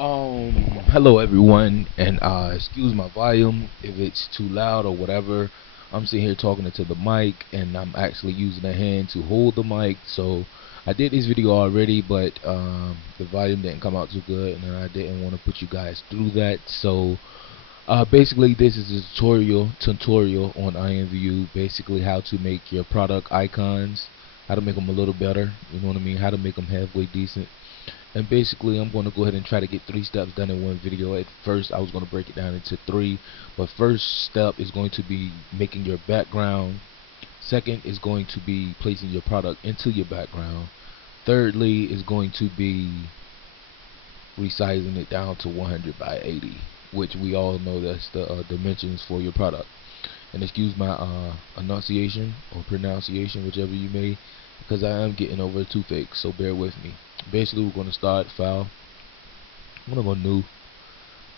Hello everyone, and excuse my volume if it's too loud or whatever. I'm sitting here talking into the mic, and I'm actually using a hand to hold the mic. So I did this video already, but the volume didn't come out too good, and I didn't want to put you guys through that. So basically, this is a tutorial on IMVU, basically how to make your product icons, how to make them a little better. You know what I mean? How to make them halfway decent. And basically I'm going to go ahead and try to get 3 steps done in one video. At first I was going to break it down into 3, but first step is going to be making your background. Second is going to be placing your product into your background. Thirdly is going to be resizing it down to 100 by 80, which we all know that's the dimensions for your product. And excuse my enunciation or pronunciation, whichever you may, because I am getting over a toothache, so bear with me. Basically we're going to start file. I'm going to go new.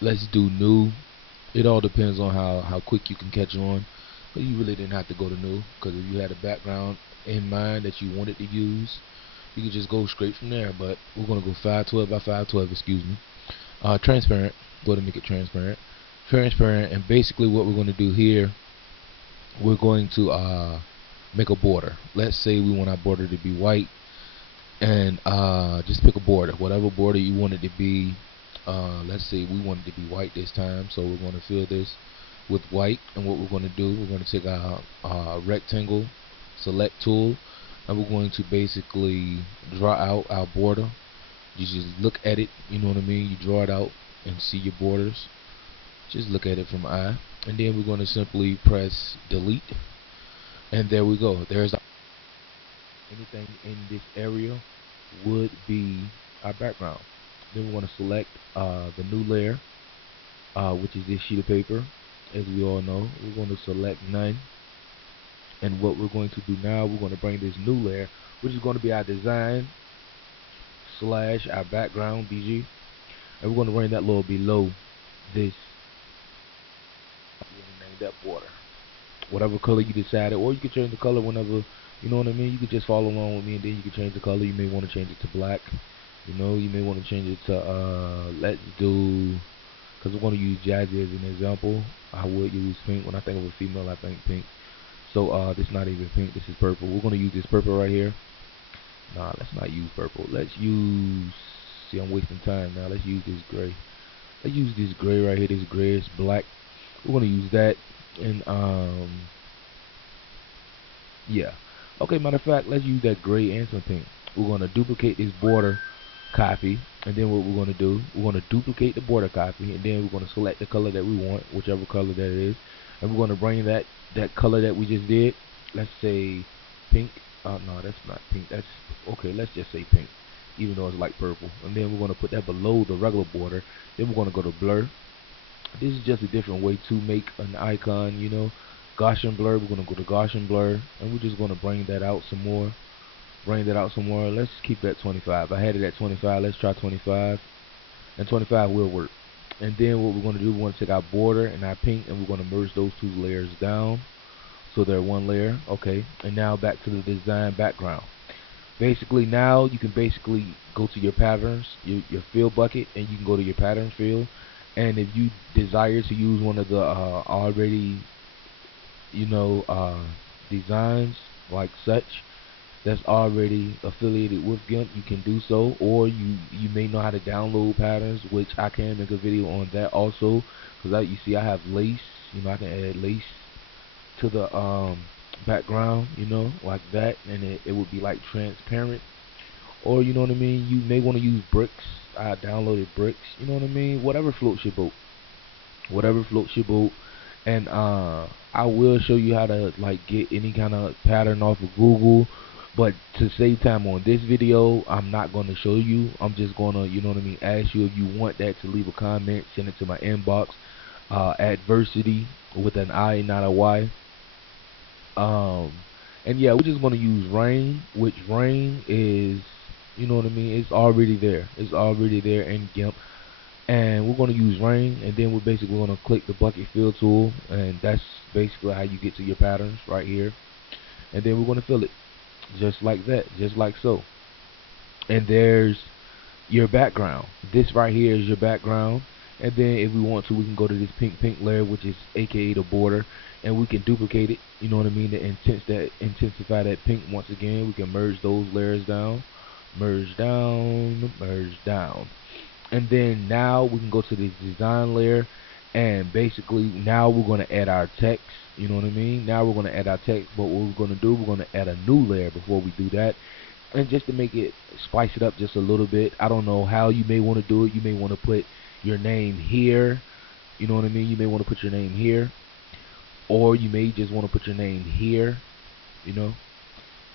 Let's do new. It all depends on how quick you can catch on, but you really didn't have to go to new, because if you had a background in mind that you wanted to use, you could just go straight from there. But we're going to go 512 by 512, excuse me. Transparent. Go ahead and make it transparent. And basically what we're going to do here, we're going to make a border. Let's say we want our border to be white, and just pick a border, whatever border you want it to be. Let's say we want it to be white this time, so we're going to fill this with white. And what we're going to do, we're going to take our rectangle select tool, and we're going to basically draw out our border. You just look at it, you know what I mean, you draw it out and see your borders. Just look at it from eye, and then we're going to simply press delete, and there we go. There's anything in this area would be our background. Then we're going to select the new layer, which is this sheet of paper. As we all know, we're going to select none, and what we're going to do now, we're going to bring this new layer, which is going to be our design slash our background BG, and we're going to bring that little below this. We're going to name that border, whatever color you decided, or you can change the color whenever, you know what I mean. You could just follow along with me, and then you can change the color. You may want to change it to black, you know. You may want to change it to let's do, because we're going to use Jazzy as an example. I would use pink. When I think of a female, I think pink. So this is not even pink, this is purple. We're going to use this purple right here. Nah, let's not use purple. Let's use, see, I'm wasting time now. Let's use this gray. Let's use this gray right here. This gray is black. We're going to use that. And yeah, okay, matter of fact, let's use that gray and some pink. We're going to duplicate this border copy, and then what we're going to do, we're going to duplicate the border copy, and then we're going to select the color that we want, whichever color that is, and we're going to bring that color that we just did, let's say pink. No, that's not pink, that's okay, let's just say pink, even though it's like purple. And then we're going to put that below the regular border. Then we're going to go to blur. This is just a different way to make an icon, you know. Gaussian blur, we're going to go to Gaussian blur, and we're just going to bring that out some more. Let's keep that 25. I had it at 25. Let's try 25, and 25 will work. And then what we're going to do, we're going to take our border and our pink, and we're going to merge those 2 layers down so they're one layer. Okay, and now back to the design background. Basically now you can basically go to your patterns, your fill bucket, and you can go to your pattern field. And if you desire to use one of the already, you know, designs like such that's already affiliated with GIMP, you can do so. Or you may know how to download patterns, which I can make a video on that also, because you see I have lace, you know, I can add lace to the background, you know, like that, and it would be like transparent. Or you know what I mean, you may want to use bricks. I downloaded bricks, you know what I mean, whatever floats your boat, and I will show you how to like get any kind of pattern off of Google. But to save time on this video, I'm not going to show you. I'm just going to, you know what I mean, ask you if you want that, to leave a comment, send it to my inbox. Adversity with an I, not a Y. And yeah, we're just going to use rain, which rain is, you know what I mean, it's already there. It's already there in GIMP. And we're going to use rain, and then we're basically going to click the bucket fill tool, and that's basically how you get to your patterns right here. And then we're going to fill it just like that, just like so. And there's your background. This right here is your background. And then if we want to, we can go to this pink layer, which is aka the border, and we can duplicate it, you know what I mean, to intensify that pink. Once again, we can merge those layers down, merge down, merge down. And then now we can go to this design layer, and basically now we're going to add our text, you know what I mean. Now we're going to add our text, but what we're going to do, we're going to add a new layer before we do that. And just to make it, spice it up just a little bit, I don't know how you may want to do it. You may want to put your name here, you know what I mean. You may want to put your name here, or you may just want to put your name here, you know,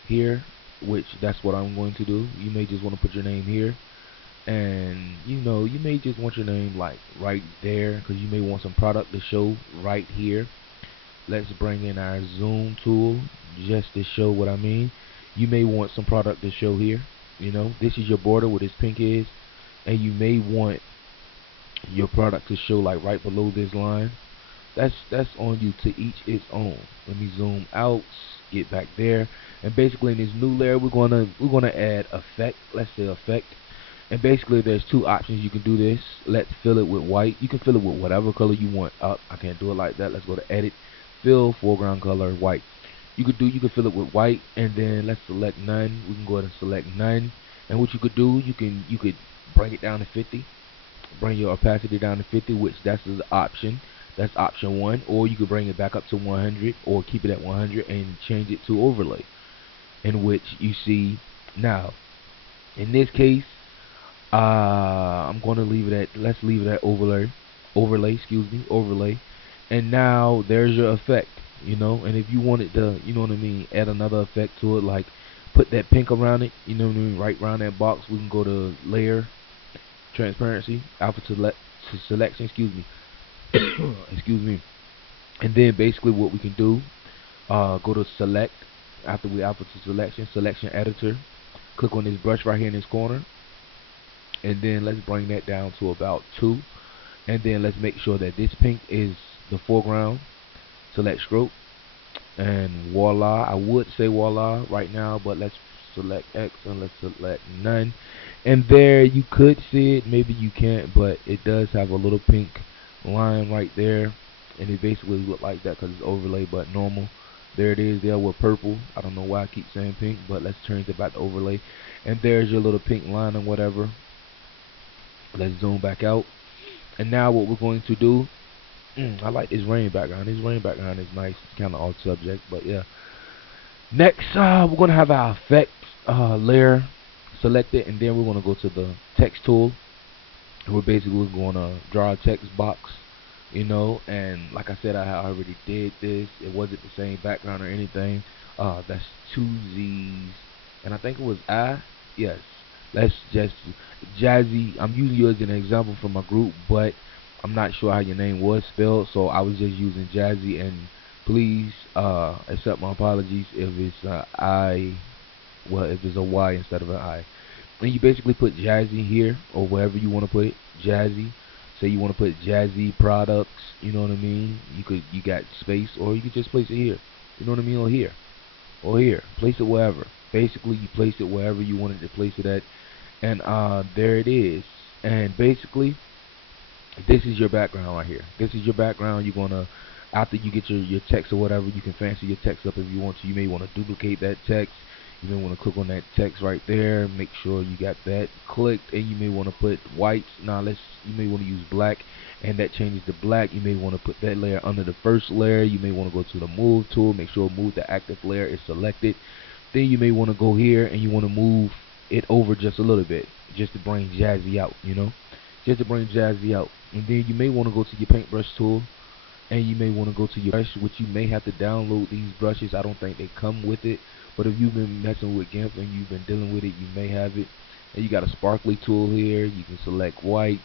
here, which that's what I'm going to do. You may just want to put your name here, and you know, you may just want your name like right there, because you may want some product to show right here. Let's bring in our zoom tool just to show what I mean. You may want some product to show here, you know. This is your border where this pink is, and you may want your product to show like right below this line. That's on you, to each its own. Let me zoom out, get back there, and basically in this new layer we're gonna add effect. Let's say effect. And basically there's two options you can do this. Let's fill it with white. You can fill it with whatever color you want. I can't do it like that. Let's go to edit, fill foreground color white. You can fill it with white, and then let's select none. We can go ahead and select none. And what you could do, you could bring it down to 50. Bring your opacity down to 50, which that's the option. That's option 1. Or you could bring it back up to 100, or keep it at 100 and change it to overlay, in which you see now. In this case, I'm going to leave it at, let's leave it at overlay. And now there's your effect, you know. And if you wanted to, you know what I mean, add another effect to it, like put that pink around it, you know what I mean, right around that box, we can go to layer, transparency, alpha to selection, excuse me. Excuse me. And then basically what we can do, go to select, after we alpha to selection editor, click on this brush right here in this corner, and then let's bring that down to about 2, and then let's make sure that this pink is the foreground. Select stroke, and voila. I would say voila right now, but let's select X and let's select none. And there, you could see it, maybe you can't, but it does have a little pink line right there, and it basically look like that because it's overlay, but normal. There it is there with purple. I don't know why I keep saying pink, but let's change it back to overlay. And there's your little pink line and whatever. Let's zoom back out. And now what we're going to do, I like this rain background. This rain background is nice. It's kind of off subject, but yeah. Next, we're going to have our effect layer selected, and then we're going to go to the text tool. We're basically going to draw a text box, you know. And like I said, I already did this. It wasn't the same background or anything. That's 2 Z's, and I think it was I. Yes. Let's just Jazzy. I'm using you as an example from my group, but I'm not sure how your name was spelled, so I was just using Jazzy. And please accept my apologies if it's if it's a Y instead of an I. And you basically put Jazzy here, or wherever you want to put it. Jazzy. Say you want to put Jazzy products, you know what I mean. You got space, or you could just place it here, you know what I mean, or here, or here. Place it wherever. Basically, you place it wherever you wanted to place it at, and there it is. And basically, this is your background right here. This is your background. You're gonna, after you get your text or whatever, you can fancy your text up if you want to. You may want to duplicate that text. You may want to click on that text right there. Make sure you got that clicked, and you may want to put whites. Now you may want to use black, and that changes to black. You may want to put that layer under the first layer. You may want to go to the move tool. Make sure move the active layer is selected. Then you may want to go here and you want to move it over just a little bit, just to bring Jazzy out, you know, just to bring Jazzy out. And then you may want to go to your paintbrush tool, and you may want to go to your brush, which you may have to download these brushes. I don't think they come with it, but if you've been messing with GIMP and you've been dealing with it, you may have it. And you got a sparkly tool here. You can select white.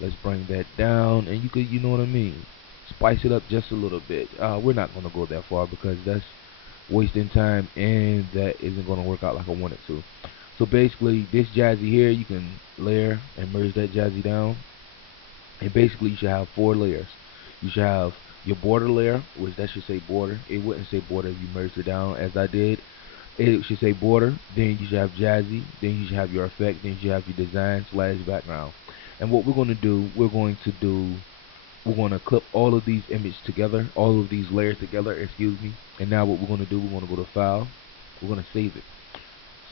Let's bring that down, and you could, you know what I mean, spice it up just a little bit. We're not going to go that far because that's wasting time, and that isn't going to work out like I want it to. So basically, this Jazzy here, you can layer and merge that Jazzy down, and basically you should have 4 layers. You should have your border layer, which that should say border. It wouldn't say border if you merged it down as I did. It should say border. Then you should have Jazzy. Then you should have your effect. Then you should have your design / background. And what we're going to do, we're going to clip all of these images together, all of these layers together, excuse me. And now what we're going to do, we're going to go to File. We're going to save it.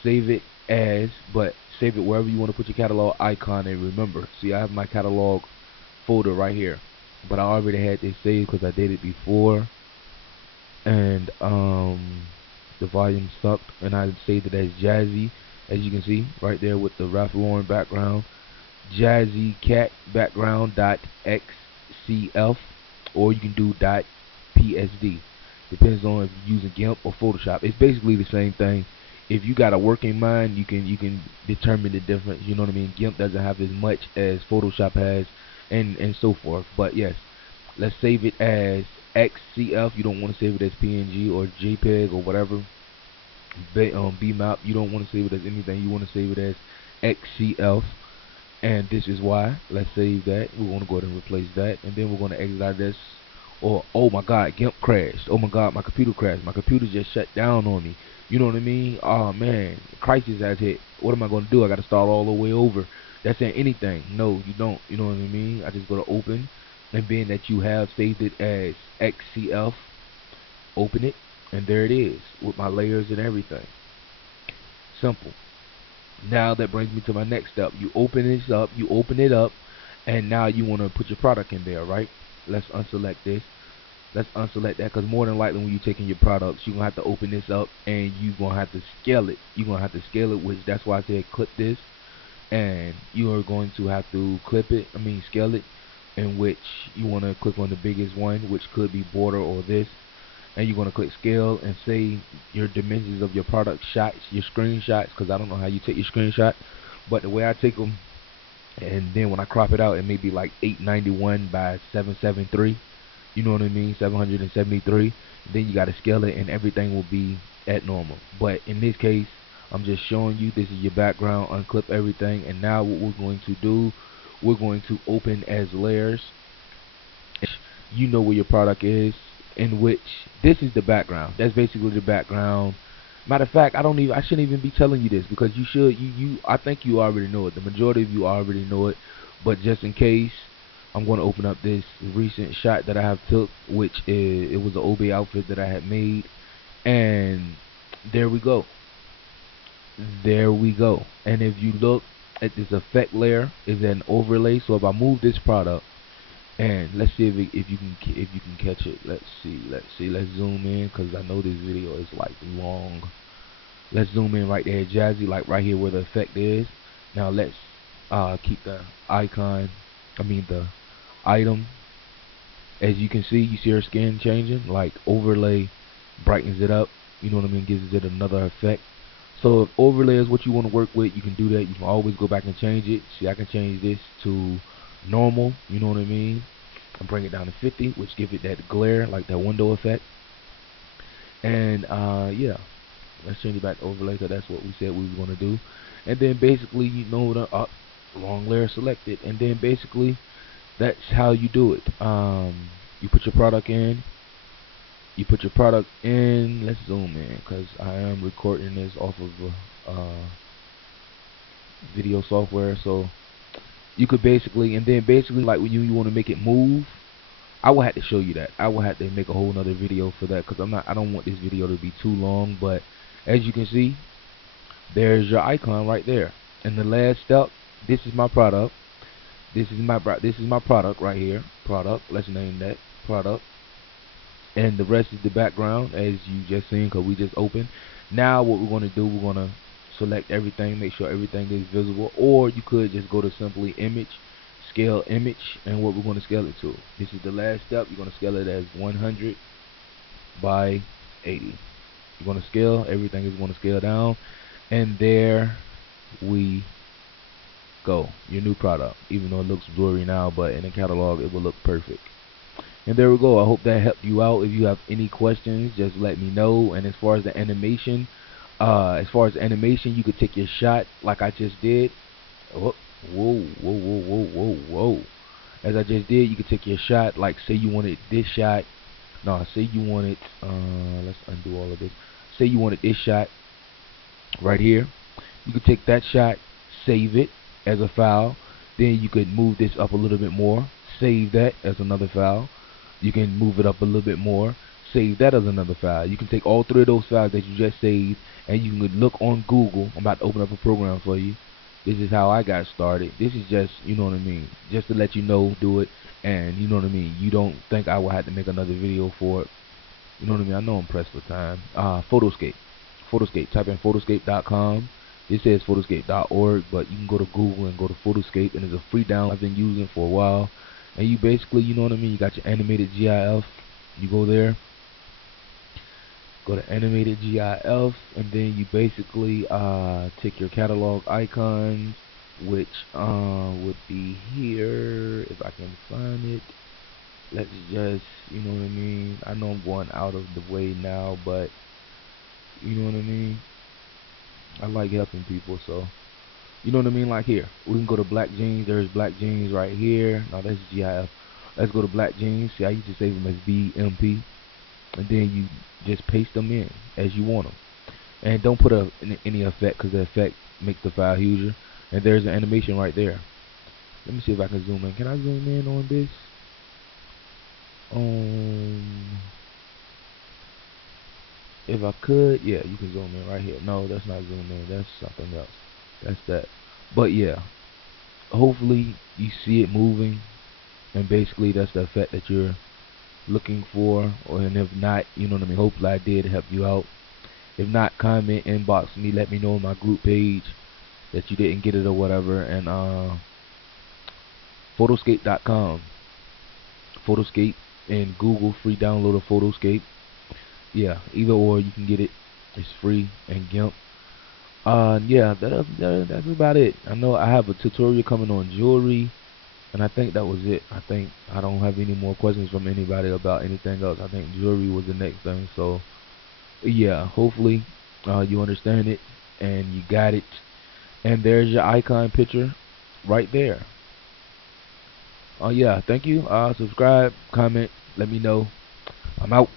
Save it as, but save it wherever you want to put your catalog icon. And remember, see, I have my catalog folder right here, but I already had this saved because I did it before. And the volume sucked, and I saved it as Jazzy, as you can see right there with the Ralph Lauren background. Jazzy Cat background .xcf, or you can do .psd. Depends on if you're using GIMP or Photoshop. It's basically the same thing. If you got a working mind, you can determine the difference. You know what I mean? GIMP doesn't have as much as Photoshop has, and so forth. But yes, let's save it as XCF. You don't want to save it as PNG or JPEG or whatever. BMAP. You don't want to save it as anything. You want to save it as XCF. And this is why. Let's save that. We're going to go ahead and replace that, and then we're going to exit out of this. Or, oh my god, GIMP crashed. Oh my god, my computer crashed. My computer just shut down on me. You know what I mean? Oh man, crisis has hit. What am I going to do? I got to start all the way over. That's in anything. No, you don't. You know what I mean? I just go to open, and being that you have saved it as XCF, open it, and there it is with my layers and everything. Simple. Now that brings me to my next step. You open this up, and now you want to put your product in there, right? Let's unselect this. Let's unselect that, because more than likely when you're taking your products, you're going to have to open this up, and you're going to have to scale it. You're going to have to scale it, which that's why I said clip this, and you are going to have to scale it, in which you want to click on the biggest one, which could be border or this, and you're going to click scale and say your dimensions of your product shots, your screenshots, because I don't know how you take your screenshot, but the way I take them, and then when I crop it out, it may be like 891 by 773. You know what I mean? 773. Then you got to scale it, and everything will be at normal. But in this case, I'm just showing you this is your background. Unclip everything, and now what we're going to do, we're going to open as layers. You know where your product is, in which this is the background. That's basically the background. Matter of fact, I shouldn't even be telling you this, because you should. I think you already know it. The majority of you already know it, but just in case, I'm going to open up this recent shot that I have took, which it was an OB outfit that I had made, and there we go. There we go. And if you look at this effect layer, is an overlay. So if I move this product, and let's see if you can catch it. Let's see. Let's zoom in, because I know this video is like long. Let's zoom in right there, Jazzy, like right here where the effect is. Now let's keep the icon. The item. As you can see, you see her skin changing. Like overlay brightens it up. You know what I mean? Gives it another effect. So if overlay is what you want to work with, you can do that. You can always go back and change it. See, I can change this to normal. You know what I mean? And bring it down to 50, which give it that glare, like that window effect. And yeah, let's change it back to overlay, because that's what we said we were going to do. And then basically, you know, the long layer selected, and then basically that's how you do it. You put your product in. Let's zoom in, because I am recording this off of video software. So you could basically, like when you want to make it move, I will have to show you that. I will have to make a whole nother video for that, because I don't want this video to be too long. But as you can see, there's your icon right there. And the last step, this is my product. This is my product right here. Product. Let's name that product. And the rest is the background, as you just seen, because we just opened. Now what we're going to do, we're going to select everything, make sure everything is visible, or you could just go to simply image, scale image, and what we're going to scale it to. This is the last step. You're going to scale it as 100 by 80. You're going to scale, everything is going to scale down, and there we go. Your new product, even though it looks blurry now, but in the catalog it will look perfect. And there we go. I hope that helped you out. If you have any questions, just let me know. And as far as the animation, you could take your shot like I just did. Oh, whoa. As I just did, you could take your shot. Like, say you wanted this shot. No, say you wanted, let's undo all of this. Say you wanted this shot right here. You could take that shot, save it as a file. Then you could move this up a little bit more, save that as another file. You can move it up a little bit more, save that as another file. You can take all three of those files that you just saved, and you can look on Google. I'm about to open up a program for you. This is how I got started. This is just, you know what I mean, just to let you know, do it, and you know what I mean. You don't think I will have to make another video for it. You know what I mean? I know I'm pressed for time. Photoscape. Photoscape. Type in photoscape.com. This says photoscape.org, but you can go to Google and go to Photoscape, and it's a free download I've been using for a while. And you basically, you know what I mean, you got your animated GIF. You go there, go to animated GIF, and then you basically take your catalog icons, which would be here if I can find it. Let's just, you know what I mean. I know I'm going out of the way now, but you know what I mean. I like helping people, so you know what I mean. Like here, we can go to black jeans. There's black jeans right here. Now that's GIF. Let's go to black jeans. See, I used to save them as BMP, and then you just paste them in as you want them. And don't put any effect, because the effect makes the file huger. And there's an animation right there. Let me see if I can zoom in. Can I zoom in on this? If I could, yeah, you can zoom in right here. No, that's not zoom in. That's something else. That's that. But yeah, hopefully you see it moving, and basically that's the effect that you're looking for. And if not, you know what I mean. Hopefully I did help you out. If not, comment, inbox me, let me know on my group page that you didn't get it or whatever. And photoscape.com. Photoscape and Google, free download of Photoscape. Yeah, either or, you can get it. It's free. And GIMP. Yeah, that's about it. I know I have a tutorial coming on jewelry, and I think that was it. I don't have any more questions from anybody about anything else. I think jewelry was the next thing. So yeah, hopefully you understand it and you got it. And there's your icon picture right there. Yeah, thank you. Subscribe, comment, let me know. I'm out.